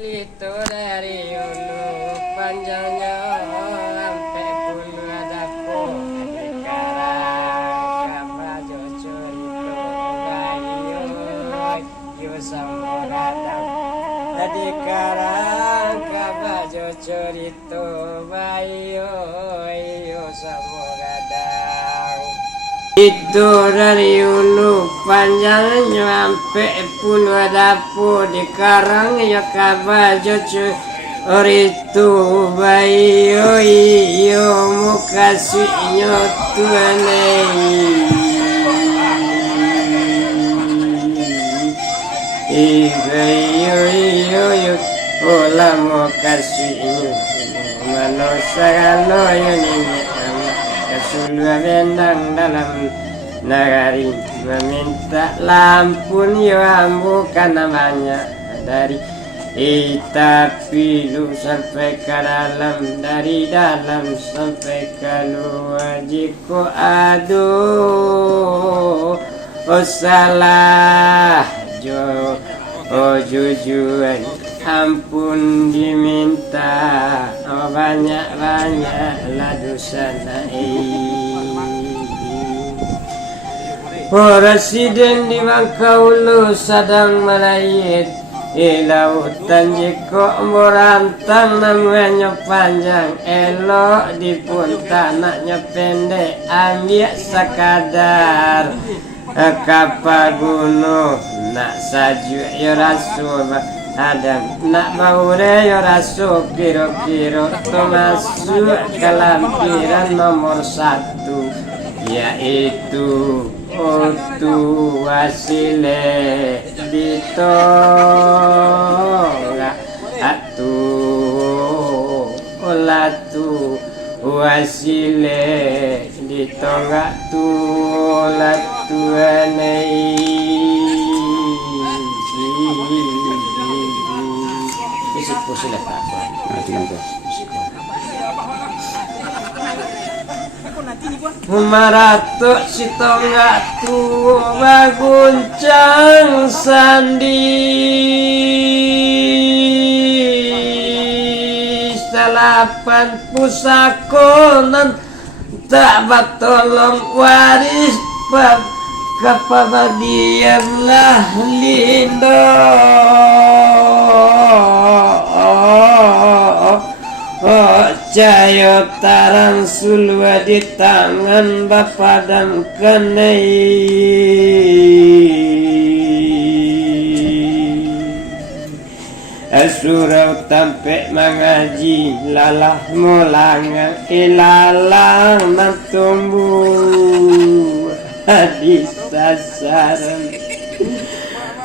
Itu dari ulu panjangnya sampai bulu adaku sekarang kabaju curito gayo yo samoradam tadi karang kabaju curito gayo yo samoradam itu dari ulu panjangnya sampai puluh adapu di karang ya kabaju itu bayo iyo mukasinya tuanai iyo olah mukasinya manusia loyo ini kesulua bendang dalam nagari meminta lampun yo ambukan namanya dari tapi lu sampai ke dalam dari dalam sampai keluar jiko aduh oh salah jo oh jujuan ampun diminta oh banyak lah dosa oh residen di Bangkaulu sadang melayit lautan jiko merantang namanya panjang elok di pun tanahnya pendek ambil sekadar kapal gunung nak saju ya rasul ada nak baure ya rasul kiro-kiro termasuk kelampiran nomor 1 yaitu Otu wasile ditonga atu olatu wasile ditonga tu latu anei isi pusile tak Marato si tonga tu baguncang sandi salapan pusakonan tak batolong waris bab kapabadianlah lindo Cayo tarang sulwa di tangan Bapa dan kenai Surau tampe mengaji lalah mulangan ilalang nantumbu hadis sasaran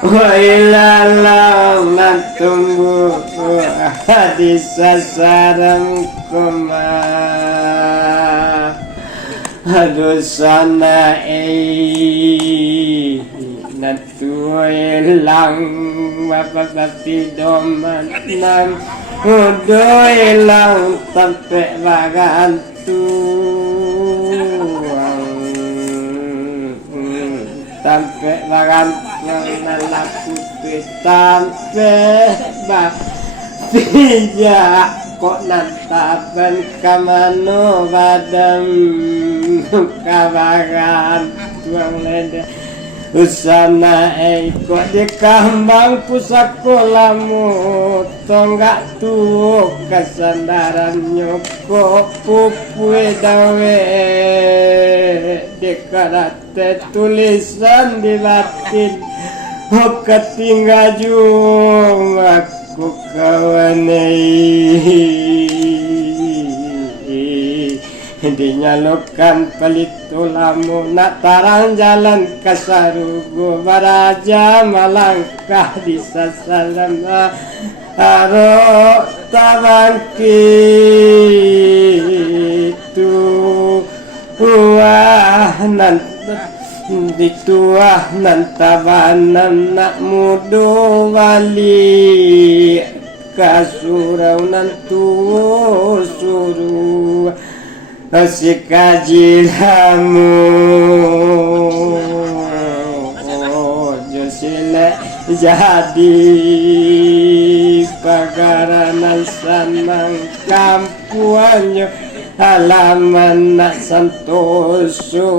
wa ilalang nantumbu hadis sasaran kuma aduh sana natu ilang bapak-bapak doman nang udah ilang sampai bagantu sampai bagantu nalaku sampai bak pijak kok nantapan kamano badam kabagan tuang lede usana kok di kambang pusakolamu tonggak tuh kesandaran nyoko pupui dawe di karate tulisan di batin ketinggal jung aku kawanai dinyalokan pelit tulamu nak tarang jalan kasarugo baraja malangkah di sasalam aro tabangki tu wah nan dituah nan tabanan nak mudo wali kasurau nan tu suruh si kajilamu josile jadi pagaranan sanang kampuanyo halaman na santoso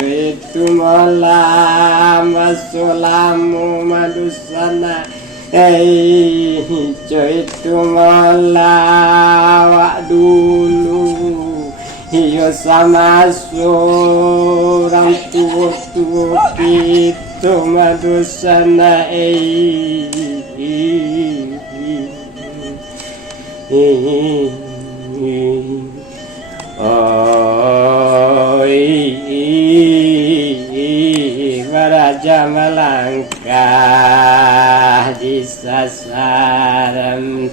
itu malam asolamu madusana itu malam dulu iyo sama seorang tua itu madusana Raja melangkah di sasaran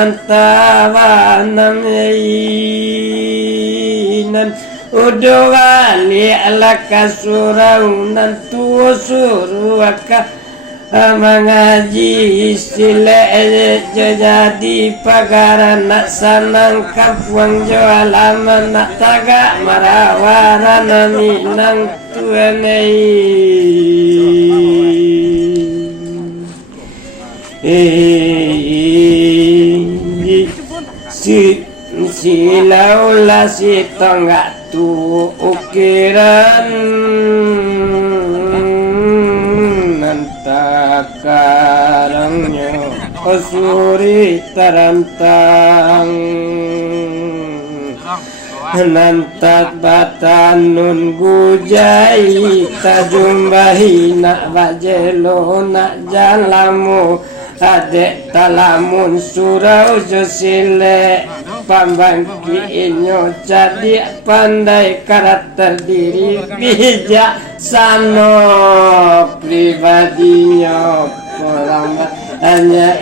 nantawanam nan udawali alaka suraunan tuwa suruaka mengaji istilah jadi pagaran nak sanang kapuang jualaman nak taga marawaran minang tuanai si laula si tonggak tu ukiran nantakarangnya osuri tarantang nantat batanun gujai tajumbahi nak bajelo nak jalamu adek talamun surau josile pambangki inyo jadi pandai karakter diri bijak sano pribadinya orang hanya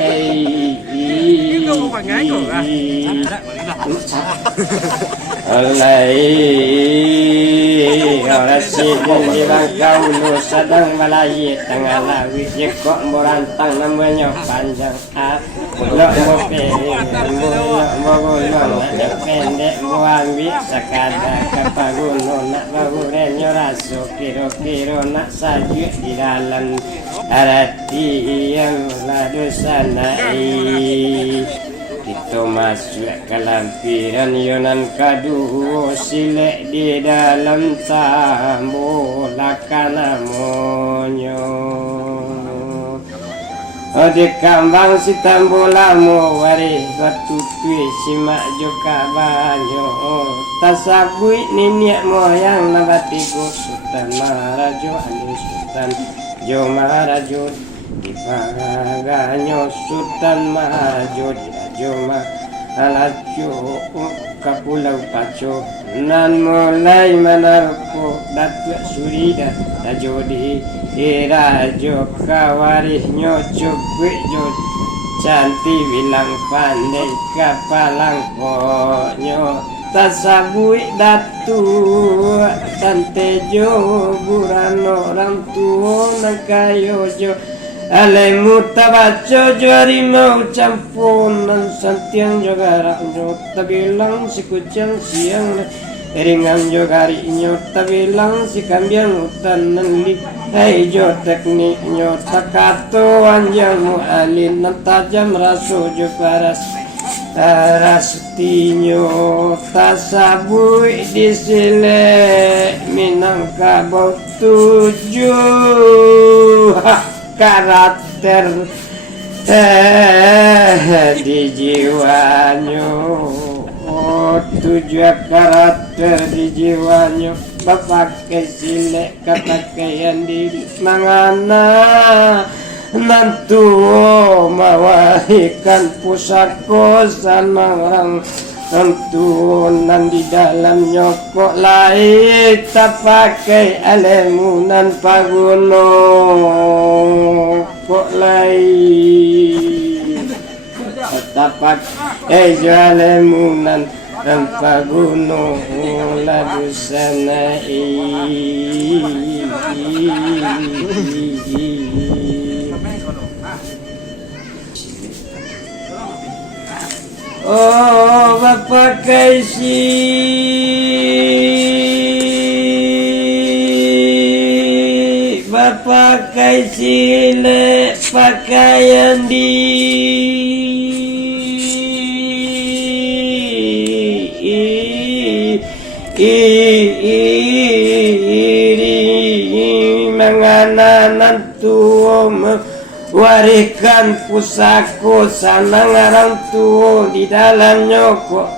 orang sidin di bangkau lu sedang melayit tengah lawi kok merantang namanya panjang mulok mau nak pendek muangwi sakada kapaguno nak bagurenyo raso kiro nak saju di dalam arati yang ladu sanai itu masuk ke lampiran yonan kadu silek di dalam tambu lakana monyo di kambang si tambu lamu wari batu tui simak joka banyo tasabui niniak moyang nabati sultan marajo ali sultan jo marajo di pagaganyo sultan marajo Joma alajo kapulau paco nan mulai menarko datu surida tajodi irajo kawarih nyocok jo canti bilang pandai kapalang konyo tasabui datu tante jo burano orang tua nakayo jo alemu tabaco jari mau campuran santiang jogara nyota bilang si kucing siang ringan jogari nyota bilang si kambiang hutan nanti hai jo teknik nyota kato anjang mualin tajam raso jo paras rastinyo tasabui disile minangkabau 7 karakter di jiwanya 7 karakter di jiwanya bapak kesilek kepakaian di mangana nantu mawahikan pusako sanang Tentunan di dalam nyokok lain tak pakai alemunan paguno kok lain tak pakai alemunan dan paguno ladu sanai. Oh Bapak Kaisi, Bapak Kaisi le pakaian menganan tuh warikan pusako sanang orang tua di dalam nyokok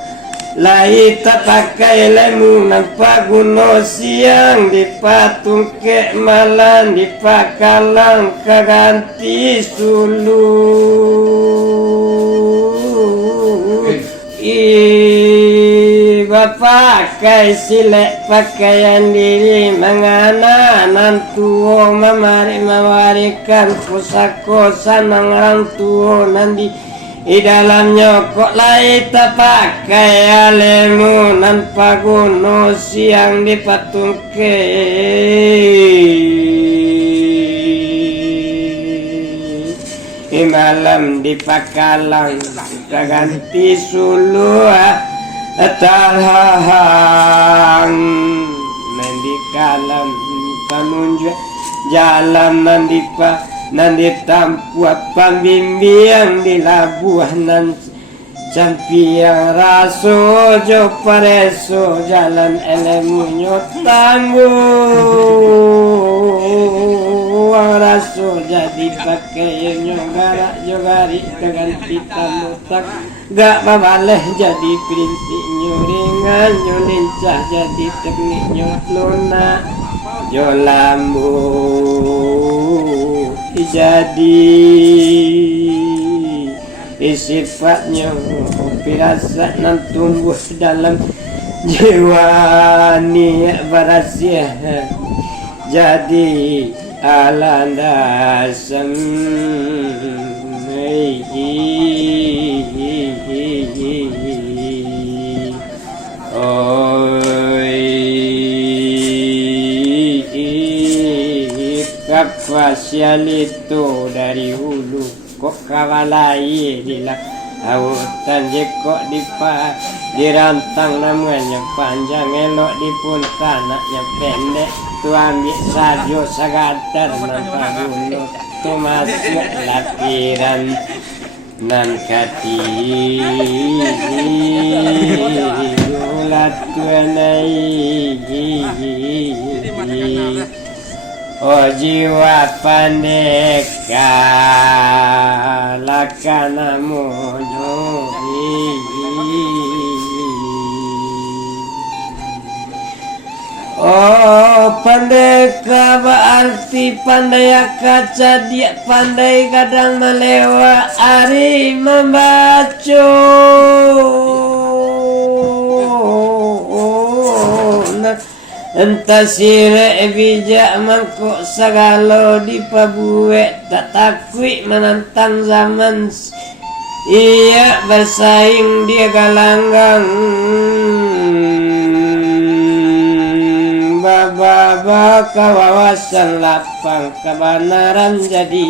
lai tak pakai lemunan paguno siang dipatung ke malam dipakalang kaganti sulu Bapak pakai silek pakaian diri mengana nantuo memari mewarikan pusako sanang orang tua nanti di dalamnya kok lai tak pakai alemunan paguno siang dipatung ke malam dipakalang ganti sulu tarhang nanti kalam panunjuk jalan nanti tampuat pambimbing di labuhan campiang raso jo pareso jalan elemunyo tangguh raso jadi pakai nyogara jogari kaganti tamutak gak babaleh jadi perintik nyuringan nyulincah jadi teknik nyotlona jolambu jadi sifatnya pirasa nan tumbuh dalam jiwa niat barasia jadi alandasam kapasial itu dari hulu kok kawalai dilah autan je kok dirantang namanya panjang elok dipun tanahnya pendek tu ambil sajo sagadar nampak hulu tu masuk lapiran nan kati ulat tuanai oh jiwa pandeka lakana mono oh pandeka berarti pandai kaca dia pandai kadang melewa ari membaca entah sire bijak mangkuk segala dipabuek tak takui menantang zaman iya bersaing dia galanggang baba kawawasan lapang kebenaran jadi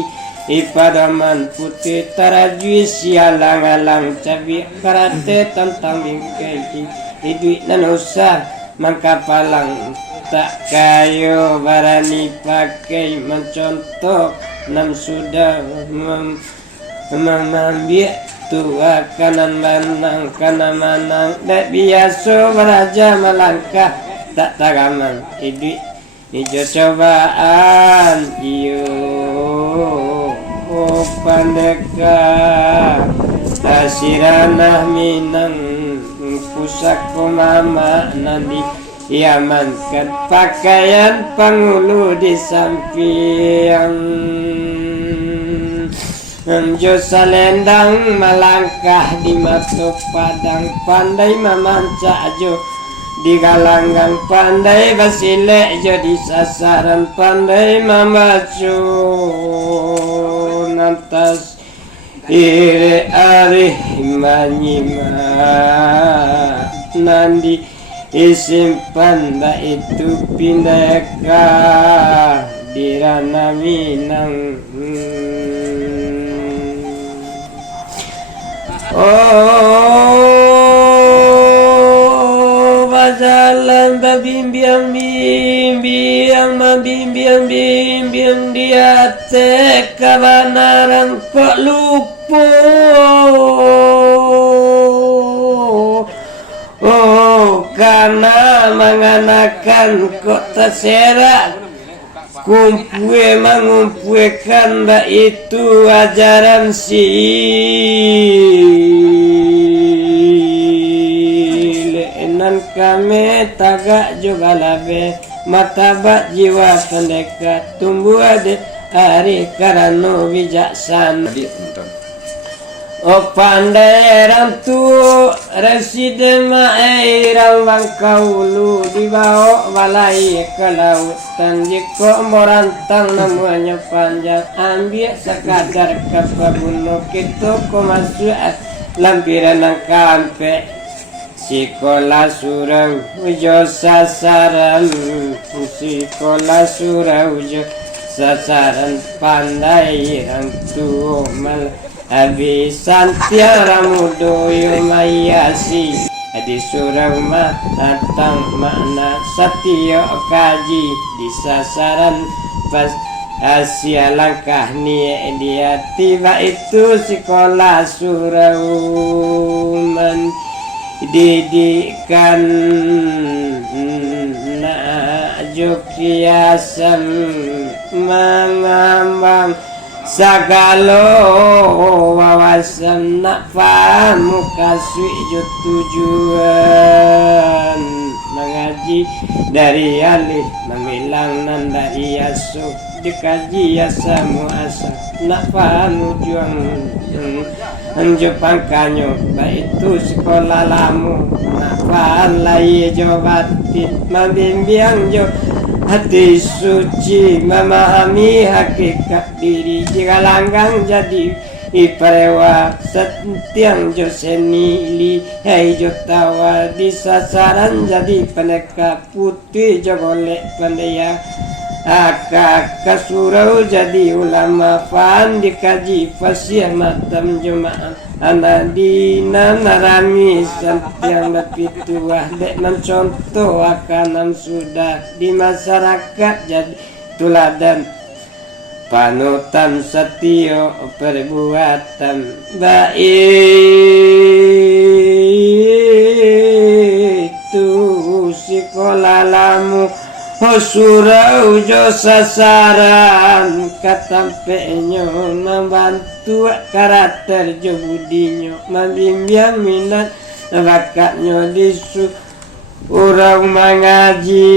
ipadaman putih tarajui sialang-alang cabi karate tentang bingkai hidup dan usah mangka palang tak kayo barani pakai mencontoh nam sudah mengambil tua kanan manang kanan manang tak biasa beraja melangkah tak tagaman hidup hijau cobaan iyo pandeka asiranah minang pusako mama nanti iamankan pakaian pangulu di samping Jo salendang melangkah di matu padang, pandai memanca jo di galanggang, pandai basilek jo di sasaran, pandai membacu nantas ire arih manyima nandi isimpan da itu pindaka dirana minang. Oh, bajalan babimbiang bimbiang mabimbiang bimbiang dia kebenaran kok lupa. Oh, karena menganakan kok terserak kumpue mengumpuekan dah itu ajaran silenan kami tagak juga labe martabat jiwa pendekat tumbuh ada hari karena bijaksana. O pandai rantu residen maerang bangkaulu dibawa balai ke lautan jika morantang namanya panjang ambil sekadar kepabunuh kita ko masuk lampiran ang kampe sikola surau ujo sasaran sikola surau ujo sasaran pandai rantu mal habisan tiara mudoyo mayasi di surau ma datang makna satya kaji di sasaran pas Asia langkah ni dia tiba itu sekolah surau mendidikan nak jokiasam mengambang sagalo wawasan nak paham kasih jo tujuan mengaji dari alih memilang nan dari asuh dikaji asa muasa nak paham juang anjo pangkanyo itu sekolah lamu nak paham lai jo batin membimbing jo hati suci memahami hakikat diri jika langgang jadi iparewa setiang jo senili hai jo tawa di sasaran jadi peneka putih jo golek pandaya akak kasurau jadi ulama fan dikaji fasih matam jemaah anadina narami setiang dapat tuah dek mencontoh akanan sudah di masyarakat jadi tuladan panutan setio perbuatan baik itu sekolah lamu surau jo sasaran katampenyo membantu karakter jo budinyo membimbing minat bakatnyo disu urang mengaji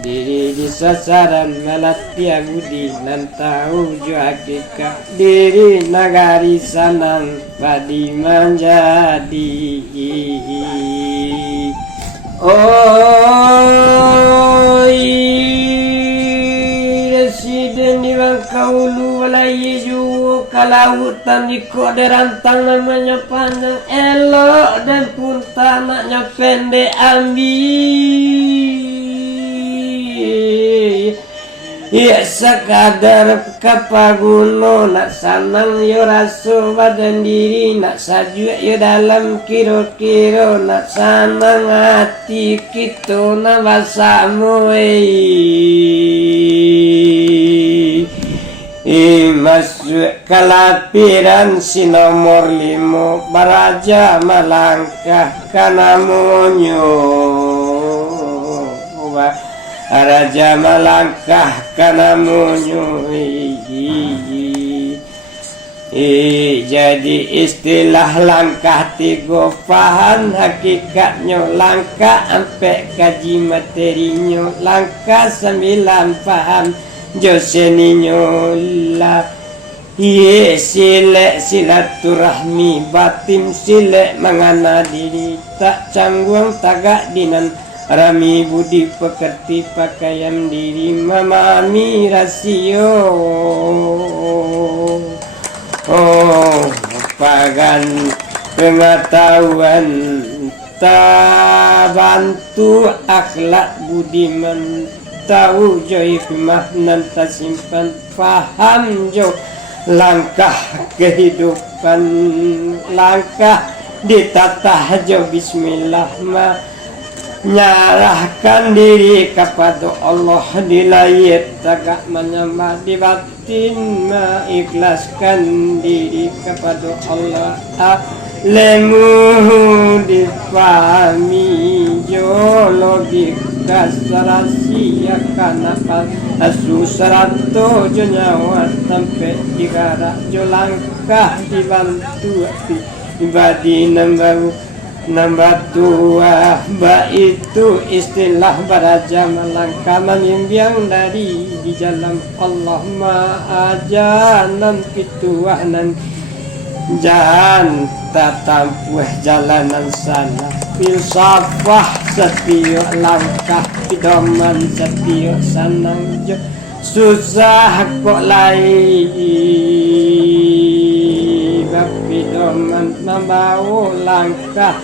diri di sasaran melatih budi nan tahu jo hakikat diri nagari sanang padi menjadi. Residen di Bangkaulu walai ju kalautan di kode rantang namanya panjang elok dan pun tanahnya pendek ambil ya sekadar kapaguno nak sanang yo raso badan diri nak saju yo dalam kiro-kiro nak sanang hati kita na basamu masuk kelapiran si nomor 5 baraja melangkah kanamunyo raja melangkah kanamunyo jadi istilah langkah tiga paham hakikatnya langkah ampe kaji materinya langkah 9 paham joseninyo lah Ye silek silaturahmi batin silek mangana diri tak cangguang tagak dinan rami budi pekerti pakaian diri memahami rasio pagan pengetahuan tak bantu akhlak budiman tahu joy hikmah tak simpan paham jo langkah kehidupan langkah ditata jo bismillah nyarahkan diri kepada Allah dilayat tagak menyembah di batin mengikhlaskan diri kepada Allah lemu dipahami jo logika sarasi karena susarato jo nyawa sampai digara jo langkah dibantu ibadi Nambah dua, itu istilah baraja melangkah membimbing dari di jalan Allah ma'ajanan pituanan jalan tatampuh jalanan sana filsafah setiap langkah pidoman setiap sanang susah kok lain pidoman membawa langkah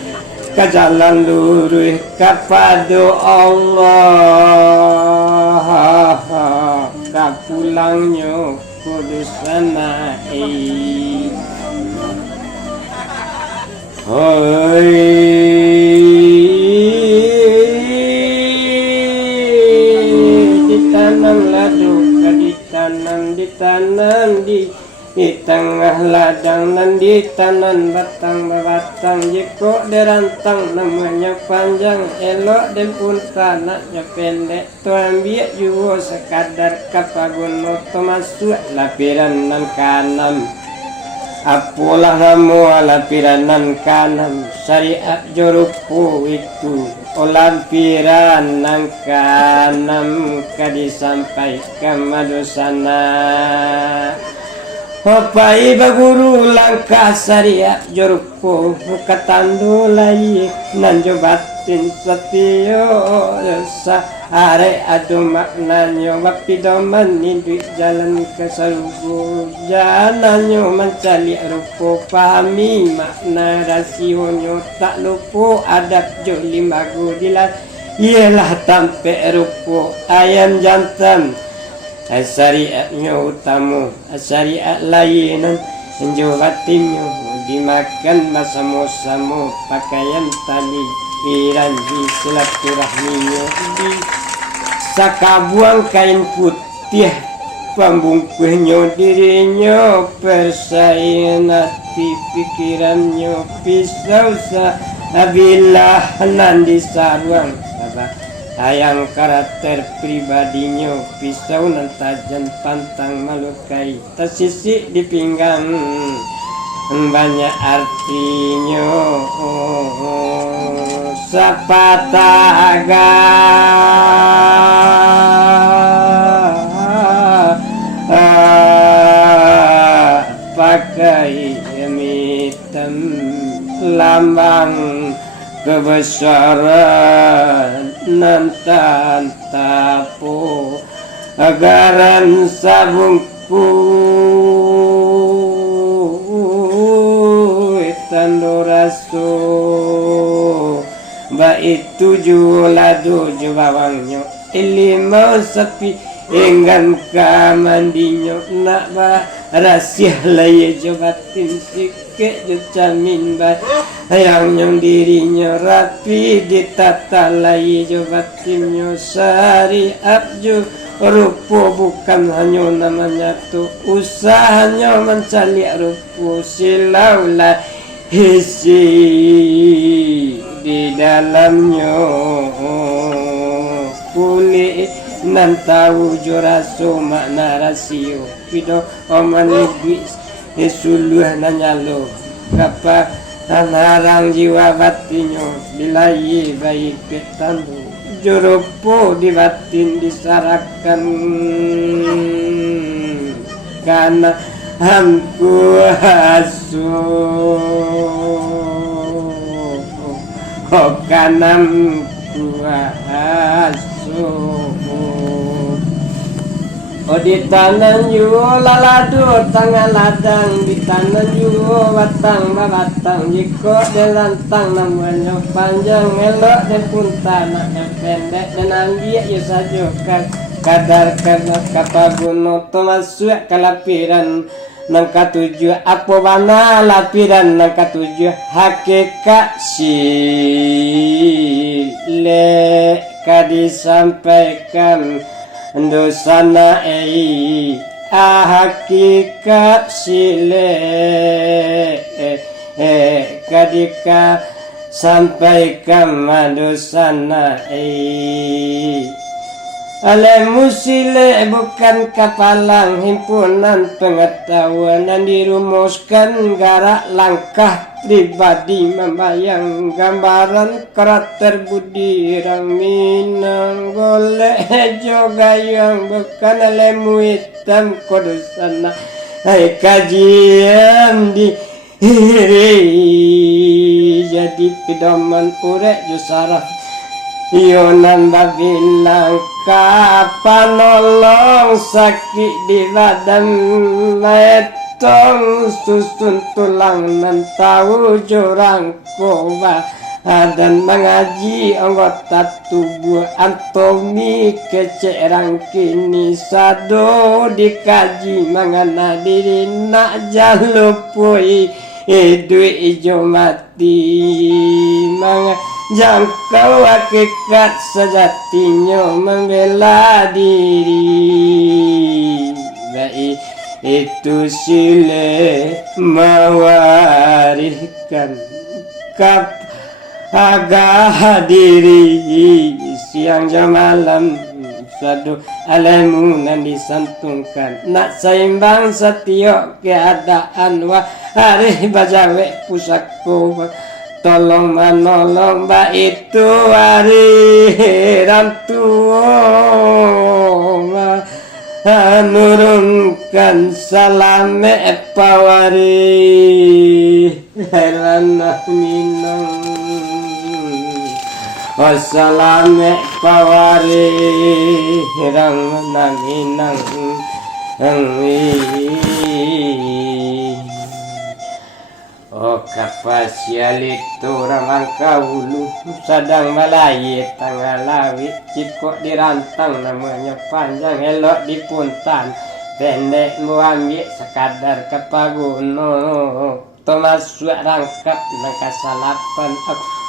ke jalan lurus kepada Allah ke pulangnya kudus sanai hoi ditanam ladu ditanam di tengah ladang nan ditanam batang jiko derantang namanya panjang elok dan pun tanahnya pendek tuan biak juga sekadar kapagun moto masuk lapiran nan kanan apalah namu lapiran nan kanan syariat jorupu itu lampiran nan kanan kadisampaikan madusana Papai baguru langkah syariat jorupo katandu lai nan jobatin satyo sahare adu maknanyo wapidoman nindu jalan ke salugu jananyo mencari rupo pahami makna rasionyo tak lupo adab jo limagu dilat ialah tampe rupo ayam jantan syariatnya utamu syariat lainan menjubatinnya dimakan bersama-sama pakaian tali iranji silaturahminya di sakabuang kain putih pembungkusnya dirinya persaingan hati pikirannya pisau sahabilah nan disarwang ayang karakter pribadinya pisau nan tajam pantang melukai tersisik di pinggang banyak artinya sapataga pakai hitam lambang kebesaran nantan tapo agaran sabungku tandoraso bait tujuh ladu jubawangnya ilima sepi enggan kamandinyo nak ba rahasia laya jobatin sikit jamin ba yang nyong dirinya rapi ditata laya jobatinnya syariat jo rupo bukan hanya namanya tu usahanya mencari rupo silaulah isi di dalamnya kulit nan tahu joraso makna rasio pido omanibis esuluh nanyalo kapa tanarang jiwa batinyo bilai baik ketandu joropo di batin disarakan karena Amku asu kanamku asu di tanan yu laladu tangan ladang di tanan yu batang batang jiko dan lantang namanya panjang elok dan pun tanahnya pendek dan anggi ya saja kadar karena kata gunung masuk ke lapiran nangka tujuh apa mana lapiran nangka tujuh hakikat si le kadi sampaikan dosana hakikat sile kadika sampaikan dosana Alemu sile bukan kapalang himpunan pengetahuan dan dirumuskan garak langkah pribadi membayang gambaran karakter budi raminang golek juga yang bukan alemu hitam kodusana hai kajian di jadi pedoman urek jusarah Yonan bilang kapan nolong sakit di badan metong susun tulang nan tahu jurang koba dan mengaji anggota tubuh anatomi kecerang kini sado dikaji mengana diri nak jalupui duit ijo mati jangkau hakikat sejatinya membela diri baik itu sile mewariskan agak diri siang jam malam sadu alemu nan disantumkan nak seimbang setiap keadaan wah hari bajawe pusako tolong menolong mbak itu hari rantu nurunkan salam pawari herana minang salam pawari herang nanginang kapasial itu ramang kaulu sadang malayit tengah lawit cikok dirantang namanya panjang elok dipuntan pendek muanggi sekadar kepaguno termasuk rangkap nangka salapan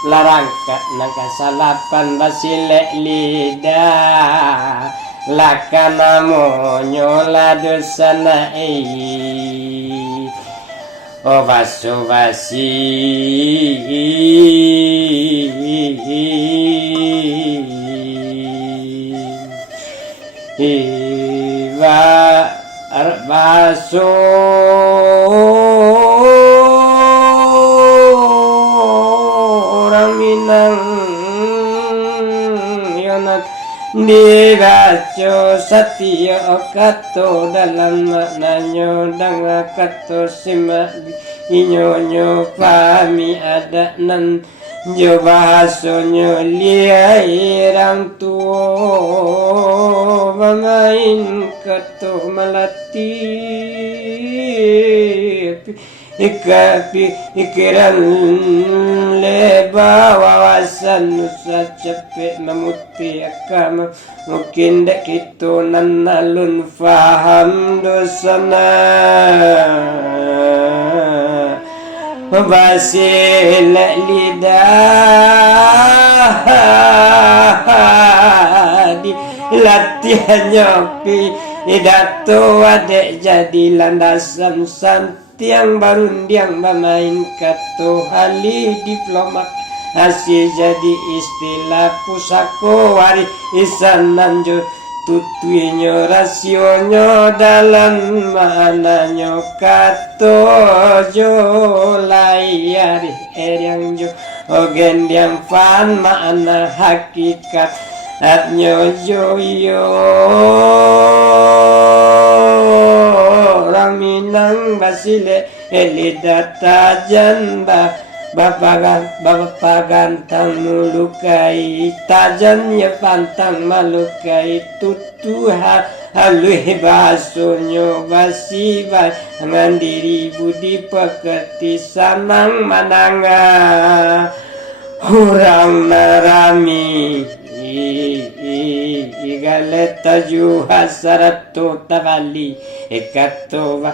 larangkap nangka salapan basilek lidah lakana monyola dosana Ovasi Iwa Arbaso Orang Minang Yonat dibaca satya kato dalam maknanya dengan kato simak inyonyo pahami ada nan jo bahasonyo liai rang tuo mamain kato melatih ikiran leba wawasan nusa cepet memuti akam mungkin dek itu nanalun faham dosana basil lidah di latihan nyopi idatu adek jadi landasan tiang barundiang bermain kato hali diplomat hasil jadi istilah pusako wari isan nanjo tutuinyo rasionyo dalam mananyo kato jo layari yang jo ogen diang fan mana hakikat atnyo joyo raminang sile lidah tajan bapak gantang melukai tajannya pantang melukai tutuhan halui basunyo basi mandiri budi pekerti sanang mananga hurang narami igaleta juha sarato tabali ekato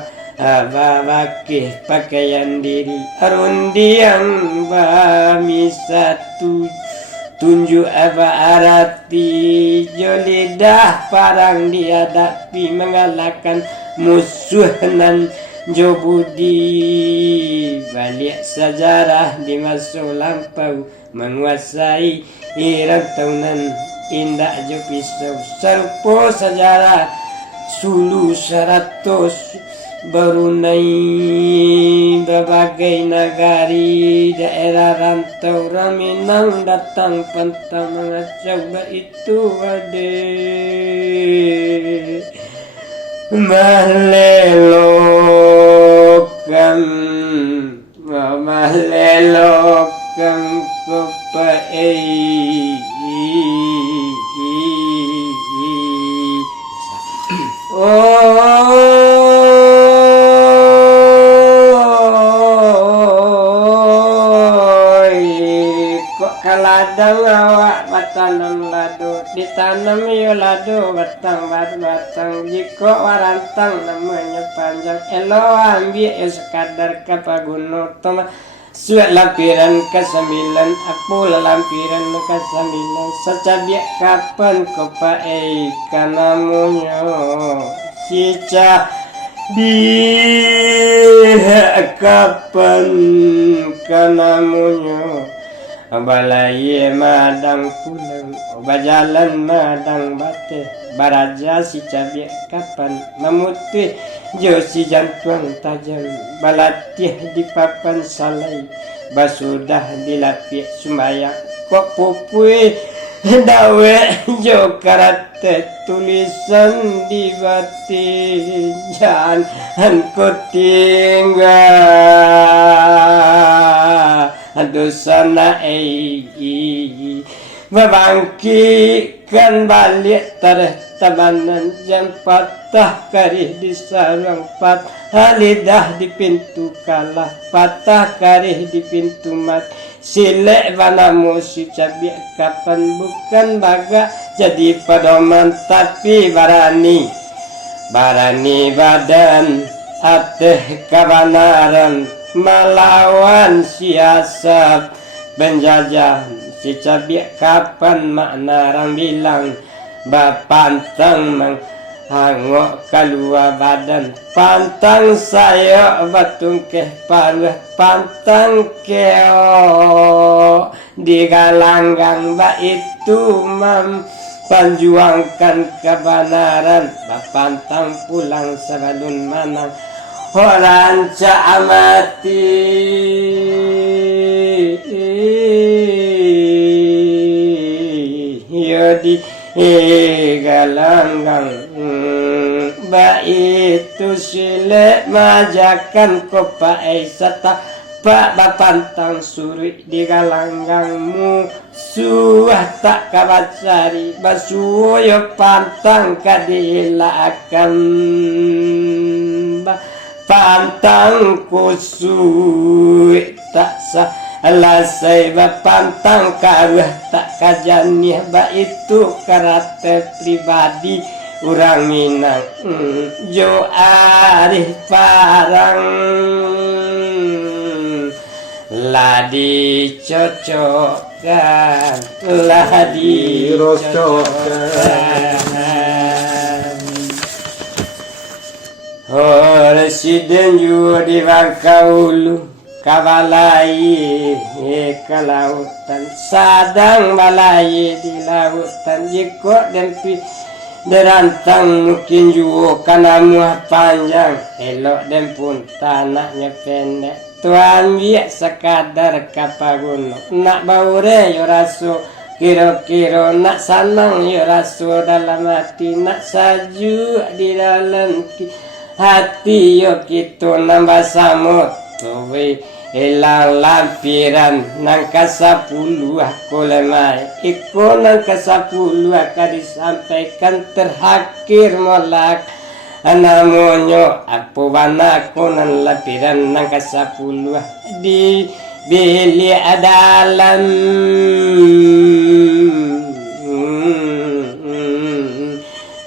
babake pakaian diri arundiang bami satu tunjuk arati jolidah parang dihadapi mengalahkan musuh nan jobudi balik sejarah di masa lampau menguasai irang indah jo pisau serpo sejarah sulu 100 Brunei berbagai negari daerah rantau raminang datang pantang mencoba itu ade malelokan kepaei kaladang awak batanam lado ditanam yo lado batang jiko warantang namanya panjang elo ambil sekadar kapaguno toma suat lampiran ke-9 aku lampiran ke-9 secabiak kapan kopae kanamunyo cica kapan kanamunyo balai madang pulang bajalan madang bate baraja si cabiak kapan memutih jo si jantung tajam balatih di papan salai basudah dilapik sumbayang kok pupui dawe jo karate tulisan di batin jangan ku tinggal dosana membangkitkan balik tabanan jam patah karih di sarang patah lidah di pintu kalah patah karih di pintu mat silek banamu si cabiak kapan bukan baga jadi pedoman tapi barani badan ateh kebenaran melawan siasat penjajah si cabiak kapan makna orang bilang bapantang menghangok keluar badan pantang saya batung ke paruh pantang keo di galanggang itu memperjuangkan kebenaran bapantang pulang sebelum manang orang caamati yodi galanggang itu sile majakan kopae sata pak bapantang suri di galanggangmu suah tak kabacari basuyo pantang kadila akan pantang kusui tak salasai pantang karuh tak kajanih itu karate pribadi urang Minang jo arif parang ladi cocokkan ladi cocokkan Residen juga di Bangkaulu kabalai ke lautan sadang balai di lautan jiko dan derantang mungkin juga karena muah panjang elok dan pun tanahnya pendek tuan biak sekadar kapaguno nak baure yo rasu kira-kira nak sanang yo rasu dalam hati nak saju di dalam hati yo kitu nambah samut tuwi ilang lampiran nang kasapuluh aku lemai iku nang kasapuluh akan disampaikan terakhir molak namunyo aku wanaku nang lampiran nang kasapuluh di bili dalam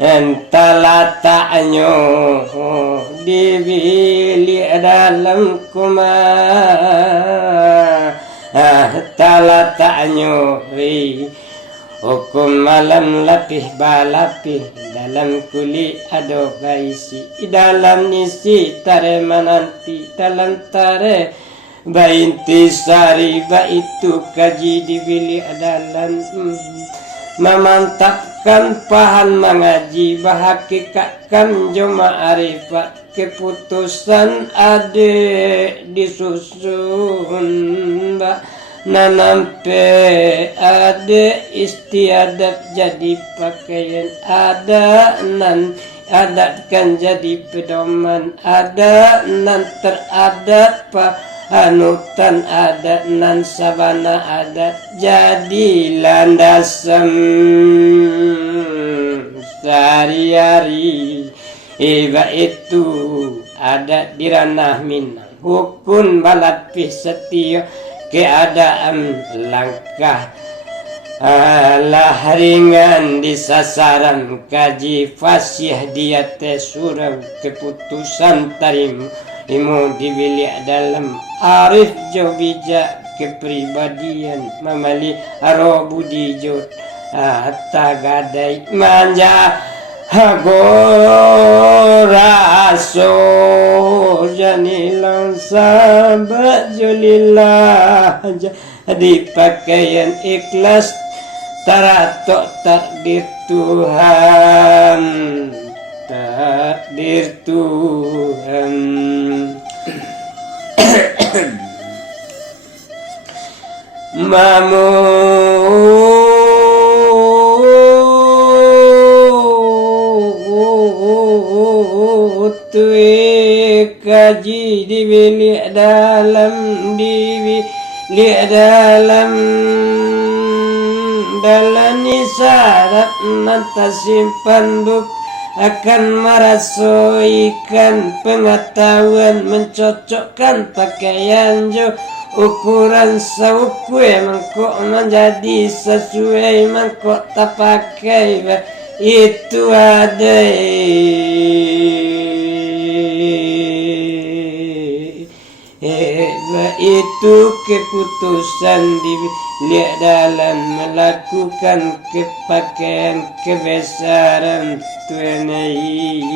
entahlah taknyo dibili dalam kumar entahlah taknyo hukum malam lapih balapih dalam kuli ado gaisi dalam nisi tare mananti dalam tare bainti sari baitu kaji dibili dalam memantapkan pahan mengaji bahakikatkan joma arifat keputusan ade disusun mbak nanampe ade istiadat jadi pakaian ada nan adatkan jadi pedoman ada nan teradat anutan adat nan sabana adat jadi landasan sehari-hari iba itu adat di ranah minang hukum balapih setia keadaan langkah lah ringan di sasaran kaji fasih dia surau keputusan tarim imu dibeli dalam arif jo bijak kepribadian mamali aro budi jo tagadai manja hagoraso janilang sahabat jolillah jadi pakaian ikhlas taratok takdir Tuhan takdir Tuhan mamutui kaji dibeli dalam isyarat nanti simpan buk akan merasoikan pengetahuan mencocokkan pakaian jo ukuran saukue mangkok menjadi sesuai mangkok tak pakai itu ada itu keputusan dilihat dalam melakukan kepakaian kebesaran tuanai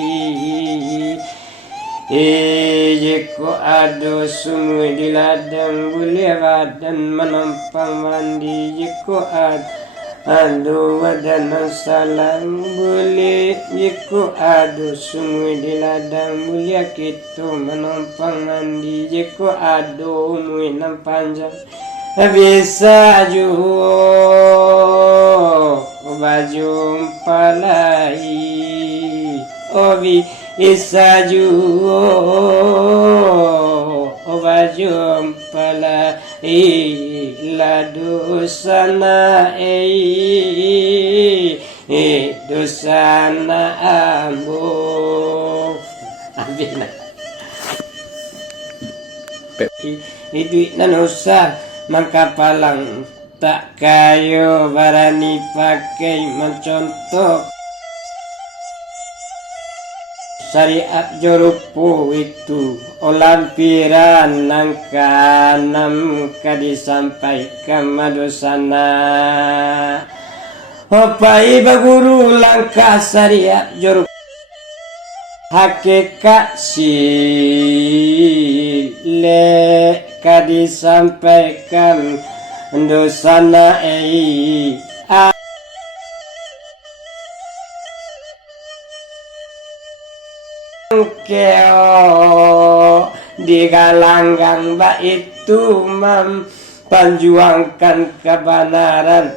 jeko ado semua di ladang boleh badan menumpang mandi jeko ado badan salam boleh jeko ado semua di ladang boleh kita menumpang mandi jeko ado muinam panjang bisa juo baju palai obi isaju baju palai ladu sana dosana ambo abina itu nanusa mangka palang tak kayo barani pakai mencontoh syariat jorupu itu olampiran nangka namka disampaikan madosana opai baguru langkah syariat jorupu hakikat sile disampaikan dosana keo digalanggang ba itu memperjuangkan kebenaran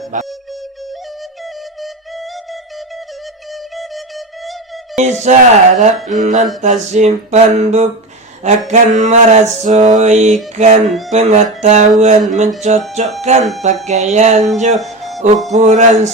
Syarat nanti simpan buk akan merasakan pengetahuan mencocokkan pakaian jo ukuran